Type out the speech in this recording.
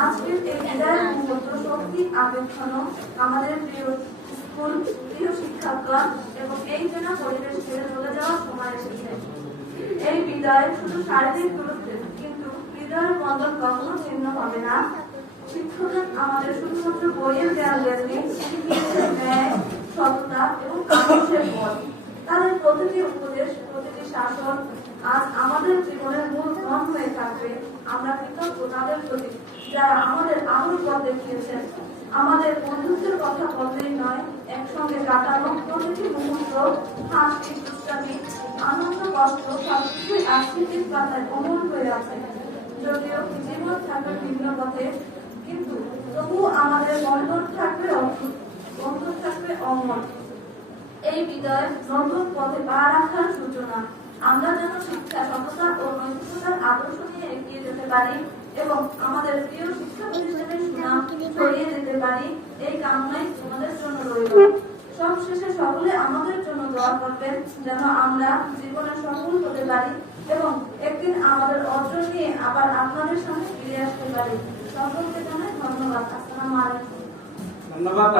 আজকের এই বিদায়ের মুহূর্ত সত্যি আবেগঘন। আমাদের প্রিয় স্কুল, প্রিয় শিক্ষকগণ এবং এই যেন পরিবেশ ছেড়ে চলে যাওয়ার সময় এসেছে। এই বিদায় শুধু শারীরিক দূরত্বের, কিন্তু হৃদয়ের বন্ধন কখনো ছিন্ন হবে না। শিক্ষকগণ আমাদের শুধুমাত্র বইয়ের জ্ঞান দেননি, শিখিয়েছেন ন্যায়, সততা এবং আদর্শের পথ। তাদের প্রতিটি উপদেশ, প্রতিটি শাসন আজ আমাদের জীবনের মূল ধন হয়ে থাকবে। আমরা কৃতজ্ঞ তাদের প্রতি, যারা আমাদের আলোর পথ দেখিয়েছেন। আমাদের বন্ধুত্বের কথা বললেই নয়, একসঙ্গে কাটানো প্রতিটি মুহূর্ত, হাসি, দুষ্টামি, আনন্দ, কষ্ট সবকিছুই আজ স্মৃতির পাতায় অমর হয়ে আছে। যদিও জীবন থাকবে ভিন্ন পথে, কিন্তু তবুও আমাদের বন্ধন থাকবে অদ্ভুত, বন্ধন থাকবে অমর। এই বিদায় নতুন পথে পা রাখার সূচনা। আমরা যেন শিক্ষা, সততা ও নৈতিকতার আদর্শ নিয়ে এগিয়ে যেতে পারি এবং আমাদের প্রিয় শিক্ষা প্রতিষ্ঠানের সুনাম ছড়িয়ে দিতে পারি, এই কামনাই তোমাদের জন্য রইল। সবশেষে সকলে আমাদের জন্য দোয়া করবেন, যেন আমরা জীবনে সফল হতে পারি এবং একদিন আমাদের অর্জন নিয়ে আবার আপনাদের সামনে ফিরে আসতে পারি। সকলকে জানাই ধন্যবাদ। আসসালামু আলাইকুম। ধন্যবাদ।